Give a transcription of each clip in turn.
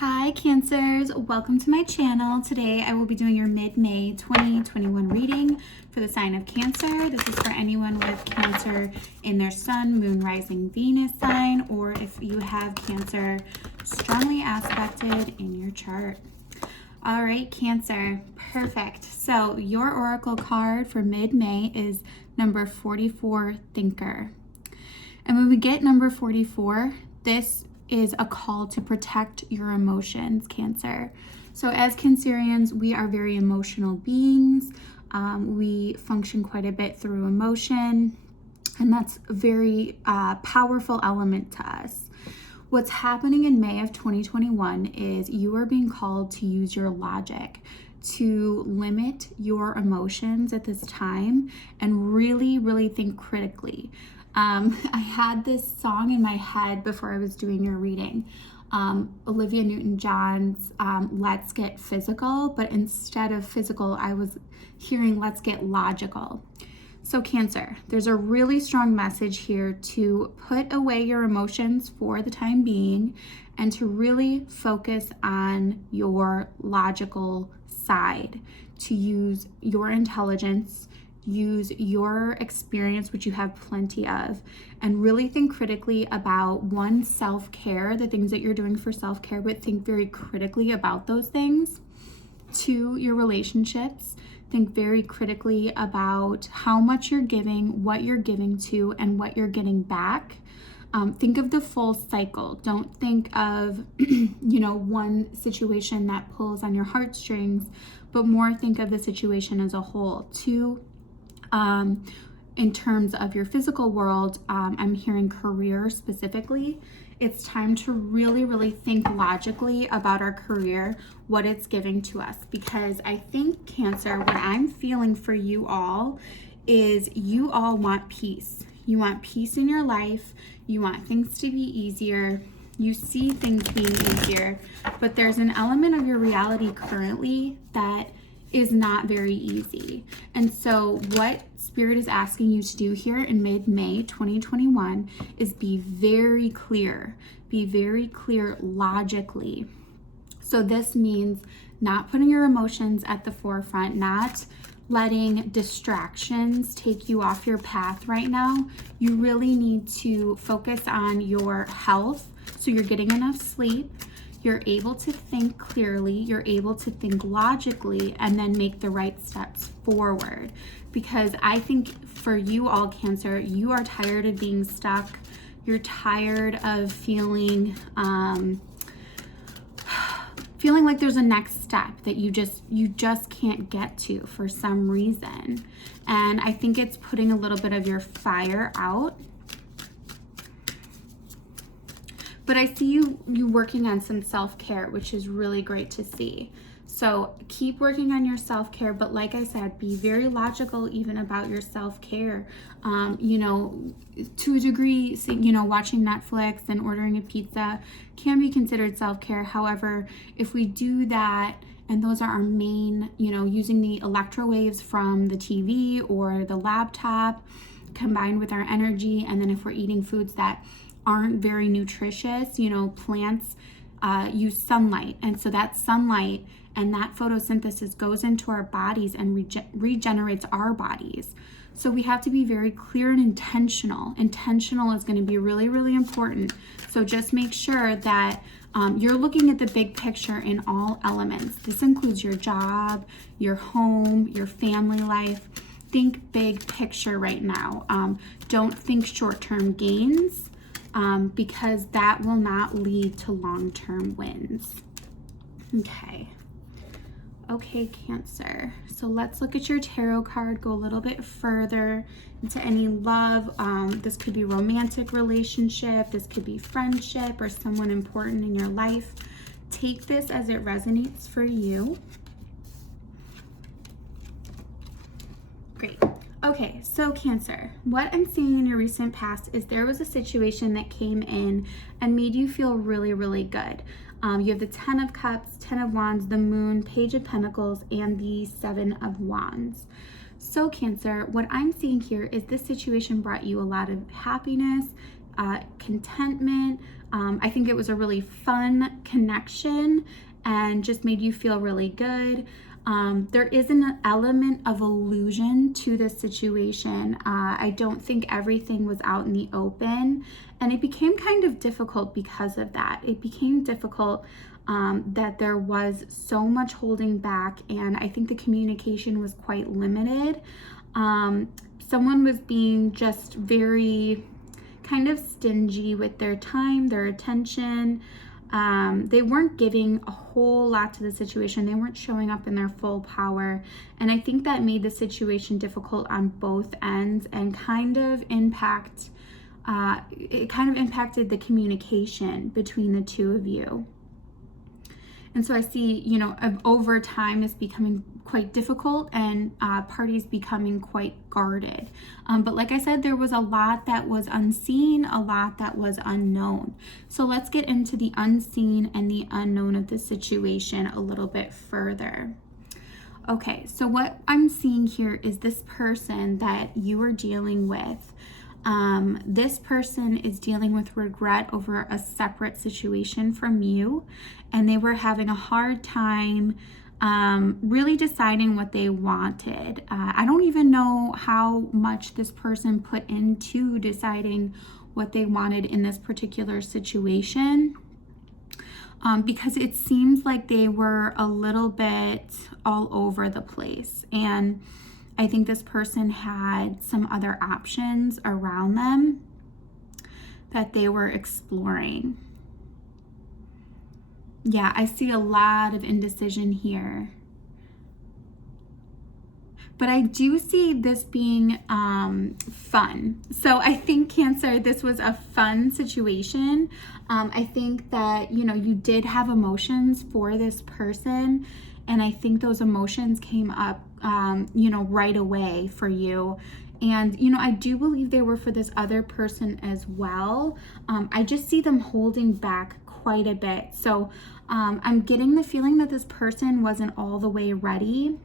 Hi Cancers, welcome to my channel. Today I will be doing your mid-May 2021 reading for the sign of Cancer. This is for anyone with Cancer in their Sun, Moon, Rising, Venus sign, or if you have Cancer strongly aspected in your chart. All right, Cancer, perfect. So your oracle card for mid-May is number 44, Thinker. And when we get number 44, this is a call to protect your emotions, Cancer. So as Cancerians, we are very emotional beings. We function quite a bit through emotion, and that's a very powerful element to us. What's happening in May of 2021 is you are being called to use your logic to limit your emotions at this time and really think critically. I had this song in my head before I was doing your reading, Olivia Newton-John's Let's Get Physical, but instead of physical, I was hearing Let's Get Logical. So Cancer, there's a really strong message here to put away your emotions for the time being and to really focus on your logical side, to use your intelligence, use your experience, which you have plenty of, and really think critically about one, self-care, the things that you're doing for self-care, but think very critically about those things. Two, your relationships. Think very critically about how much you're giving, what you're giving to, and what you're getting back. Think of the full cycle. Don't think of, one situation that pulls on your heartstrings, but more think of the situation as a whole. Two, in terms of your physical world, I'm hearing career specifically. It's time to really think logically about our career, what it's giving to us, because I think Cancer, what I'm feeling for you all is you all want peace. You want peace in your life. You want things to be easier. You see things being easier, but there's an element of your reality currently that is not very easy. And so what Spirit is asking you to do here in mid-May 2021 is be very clear logically. So this means not putting your emotions at the forefront, not letting distractions take you off your path right now. You really need to focus on your health, so you're getting enough sleep, you're able to think clearly, you're able to think logically, and then make the right steps forward. Because I think for you all, Cancer, you are tired of being stuck. You're tired of feeling like there's a next step that you just can't get to for some reason. And I think it's putting a little bit of your fire out. But I see you working on some self-care, which is really great to see. So keep working on your self-care, but like I said, be very logical even about your self-care. To a degree, watching Netflix and ordering a pizza can be considered self-care. However, if we do that, and those are our main, using the electro waves from the TV or the laptop combined with our energy, and then if we're eating foods that aren't very nutritious, plants use sunlight, and so that sunlight and that photosynthesis goes into our bodies and regenerates our bodies. So we have to be very clear and intentional. Intentional is going to be really important. So just make sure that you're looking at the big picture in all elements. This includes your job, your home, your family life. Think big picture right now. Don't think short-term gains, because that will not lead to long-term wins. Okay, Cancer. So let's look at your tarot card, go a little bit further into any love. This could be romantic relationship, this could be friendship or someone important in your life. Take this as it resonates for you. Great. Okay, so Cancer, what I'm seeing in your recent past is there was a situation that came in and made you feel really good. You have the 10 of Cups, 10 of Wands, the Moon, Page of Pentacles, and the 7 of Wands. So Cancer, what I'm seeing here is this situation brought you a lot of happiness, contentment, I think it was a really fun connection and just made you feel really good. There is an element of illusion to this situation. I don't think everything was out in the open, and it became kind of difficult because of that. It became difficult that there was so much holding back, and I think the communication was quite limited. Someone was being just very kind of stingy with their time, their attention. They weren't giving a whole lot to the situation. They weren't showing up in their full power. And I think that made the situation difficult on both ends and it kind of impacted the communication between the two of you. And so I see, you know, over time it's becoming quite difficult and parties becoming quite guarded. But like I said, there was a lot that was unseen, a lot that was unknown. So let's get into the unseen and the unknown of the situation a little bit further. Okay, so what I'm seeing here is this person that you are dealing with. This person is dealing with regret over a separate situation from you, and they were having a hard time really deciding what they wanted. I don't even know how much this person put into deciding what they wanted in this particular situation, because it seems like they were a little bit all over the place, and I think this person had some other options around them that they were exploring. Yeah, I see a lot of indecision here. But I do see this being fun. So I think, Cancer, this was a fun situation. I think that, you know, you did have emotions for this person. And I think those emotions came up, you know, right away for you. And, you know, I do believe they were for this other person as well. I just see them holding back quite a bit. So I'm getting the feeling that this person wasn't all the way ready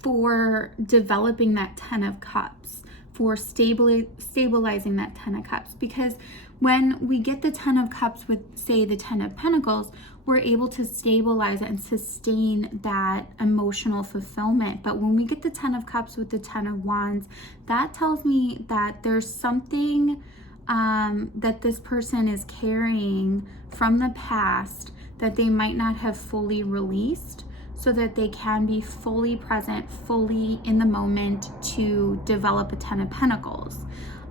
for developing that 10 of Cups, for stabilizing that 10 of Cups. Because when we get the 10 of Cups with, say, the 10 of Pentacles, we're able to stabilize it and sustain that emotional fulfillment. But when we get the 10 of Cups with the 10 of Wands, that tells me that there's something that this person is carrying from the past that they might not have fully released, so that they can be fully present, fully in the moment to develop a 10 of Pentacles.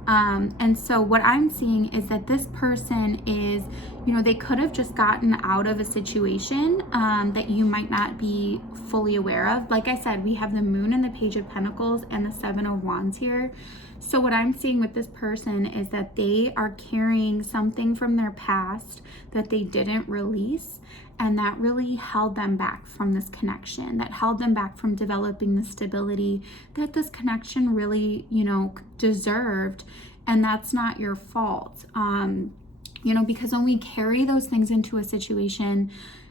And so what I'm seeing is that this person is, you know, they could have just gotten out of a situation that you might not be fully aware of. Like I said, we have the Moon and the Page of Pentacles and the 7 of Wands here. So what I'm seeing with this person is that they are carrying something from their past that they didn't release, and that really held them back from this connection, that held them back from developing the stability that this connection really, you know, deserved. And that's not your fault. You know, because when we carry those things into a situation,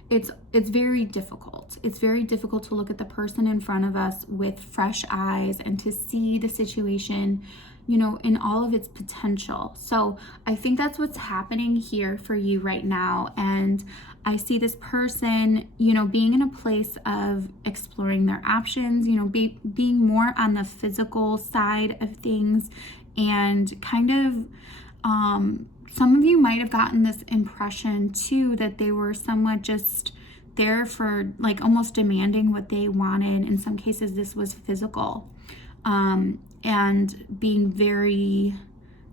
it's very difficult. It's very difficult to look at the person in front of us with fresh eyes and to see the situation, you know, in all of its potential. So I think that's what's happening here for you right now. And I see this person, you know, being in a place of exploring their options, you know, being more on the physical side of things, and kind of, some of you might have gotten this impression too that they were somewhat just there for, like, almost demanding what they wanted. In some cases, this was physical, and being very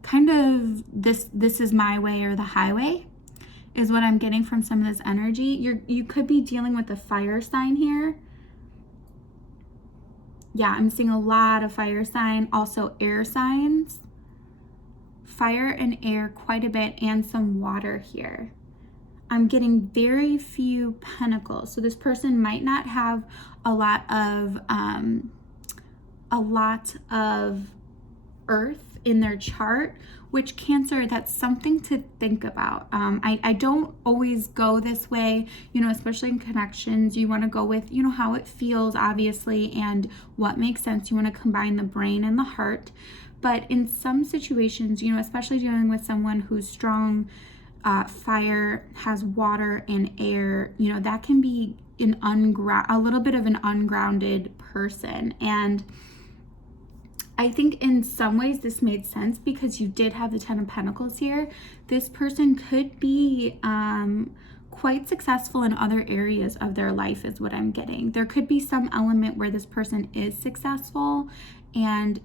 kind of this is my way or the highway is what I'm getting from some of this energy. You could be dealing with a fire sign here. Yeah, I'm seeing a lot of fire sign, also air signs. Fire and air quite a bit, and some water here. I'm getting very few pentacles. So this person might not have a lot of earth in their chart, which, Cancer, that's something to think about. I don't always go this way, you know, especially in connections. You want to go with, you know, how it feels, obviously, and what makes sense. You want to combine the brain and the heart. But in some situations, you know, especially dealing with someone who's strong fire, has water and air, you know, that can be a little bit of an ungrounded person. And I think in some ways this made sense because you did have the Ten of Pentacles here. This person could be quite successful in other areas of their life is what I'm getting. There could be some element where this person is successful and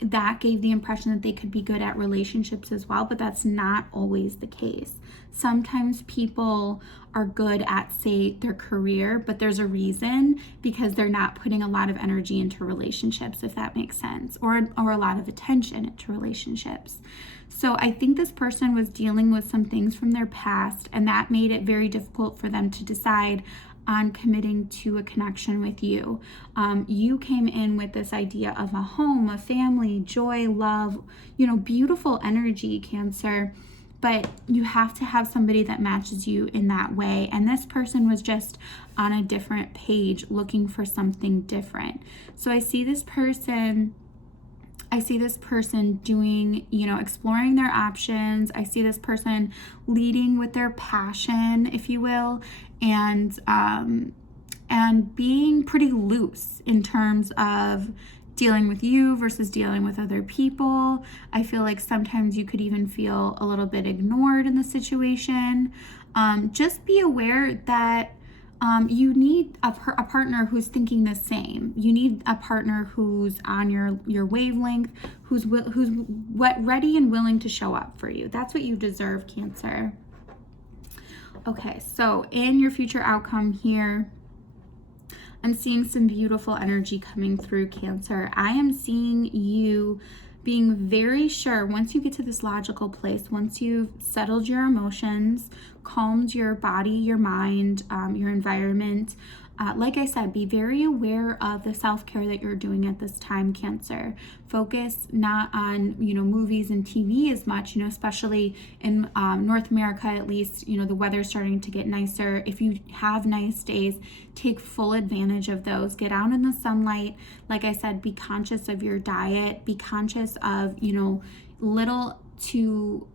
that gave the impression that they could be good at relationships as well, but that's not always the case. Sometimes people are good at, say, their career, but there's a reason because they're not putting a lot of energy into relationships, if that makes sense, or a lot of attention into relationships. So I think this person was dealing with some things from their past, and that made it very difficult for them to decide on committing to a connection with you. You came in with this idea of a home, a family, joy, love, you know, beautiful energy, Cancer, but you have to have somebody that matches you in that way. And this person was just on a different page looking for something different. So I see this person doing, you know, exploring their options. I see this person leading with their passion, if you will, and being pretty loose in terms of dealing with you versus dealing with other people. I feel like sometimes you could even feel a little bit ignored in the situation. Just be aware that you need a partner who's thinking the same. You need a partner who's on your wavelength, who's ready and willing to show up for you. That's what you deserve, Cancer. Okay, so in your future outcome here, I'm seeing some beautiful energy coming through, Cancer. I am seeing you being very sure once you get to this logical place, once you've settled your emotions, calmed your body, your mind, your environment. Like I said, be very aware of the self-care that you're doing at this time, Cancer. Focus not on, you know, movies and TV as much, you know, especially in North America, at least, you know, the weather's starting to get nicer. If you have nice days, take full advantage of those. Get out in the sunlight. Like I said, be conscious of your diet. Be conscious of, you know, little to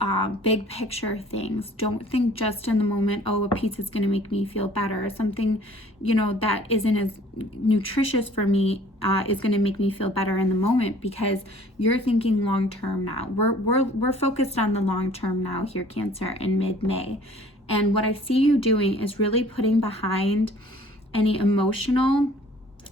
big picture things. Don't think just in the moment, oh, a pizza is going to make me feel better. Something, you know, that isn't as nutritious for me is going to make me feel better in the moment, because you're thinking long term now. We're focused on the long term now here, Cancer, in mid-May. And what I see you doing is really putting behind any emotional,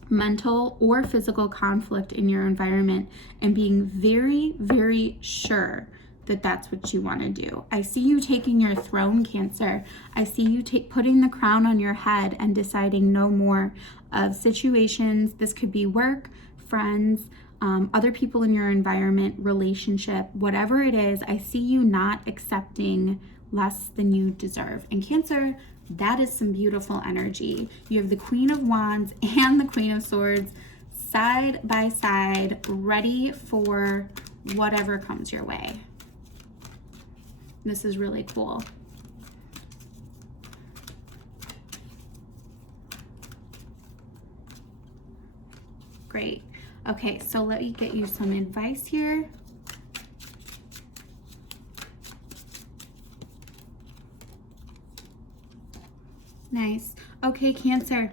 mental, or physical conflict in your environment and being very, very sure that that's what you want to do. I see you taking your throne, Cancer. I see you putting the crown on your head and deciding no more of situations. This could be work, friends, other people in your environment, relationship, whatever it is. I see you not accepting less than you deserve. And Cancer, that is some beautiful energy. You have the Queen of Wands and the Queen of Swords side by side, ready for whatever comes your way. This is really cool. Great. Okay, so let me get you some advice here. Nice. Okay, Cancer,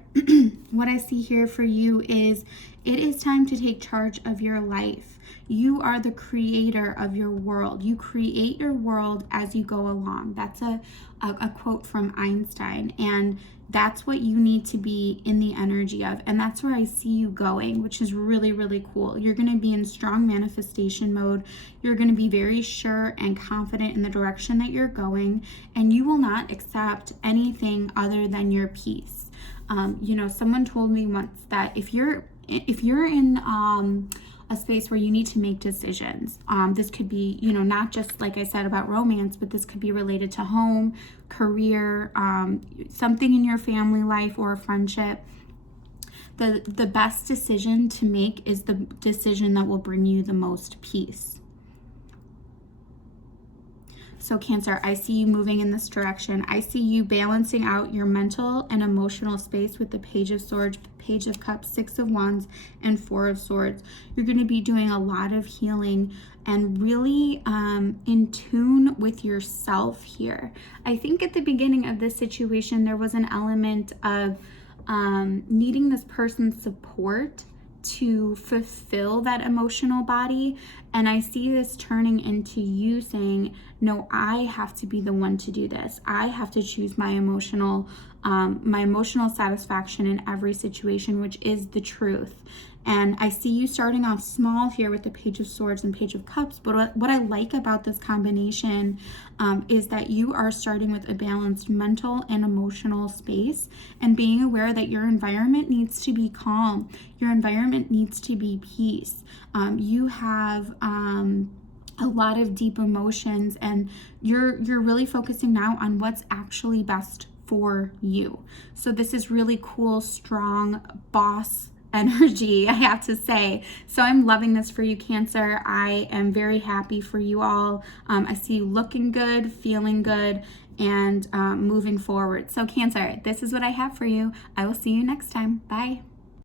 what I see here for you is it is time to take charge of your life. You are the creator of your world. You create your world as you go along. That's a quote from Einstein, and that's what you need to be in the energy of. And that's where I see you going, which is really, really cool. You're going to be in strong manifestation mode. You're going to be very sure and confident in the direction that you're going, and you will not accept anything other than your peace. You know, someone told me once that if you're in a space where you need to make decisions. This could be, you know, not just like I said about romance, but this could be related to home, career, something in your family life or a friendship. The best decision to make is the decision that will bring you the most peace. So Cancer, I see you moving in this direction. I see you balancing out your mental and emotional space with the Page of Swords, Page of Cups, Six of Wands, and Four of Swords. You're going to be doing a lot of healing and really in tune with yourself here. I think at the beginning of this situation, there was an element of needing this person's support to fulfill that emotional body. And I see this turning into you saying, no, I have to be the one to do this. I have to choose my emotional satisfaction in every situation, which is the truth. And I see you starting off small here with the Page of Swords and Page of Cups. But what I like about this combination is that you are starting with a balanced mental and emotional space and being aware that your environment needs to be calm. Your environment needs to be peace. You have a lot of deep emotions, and you're really focusing now on what's actually best for you. So this is really cool, strong boss energy, I have to say. So I'm loving this for you, Cancer. I am very happy for you all. I see you looking good, feeling good, and moving forward. So Cancer, this is what I have for you. I will see you next time. Bye.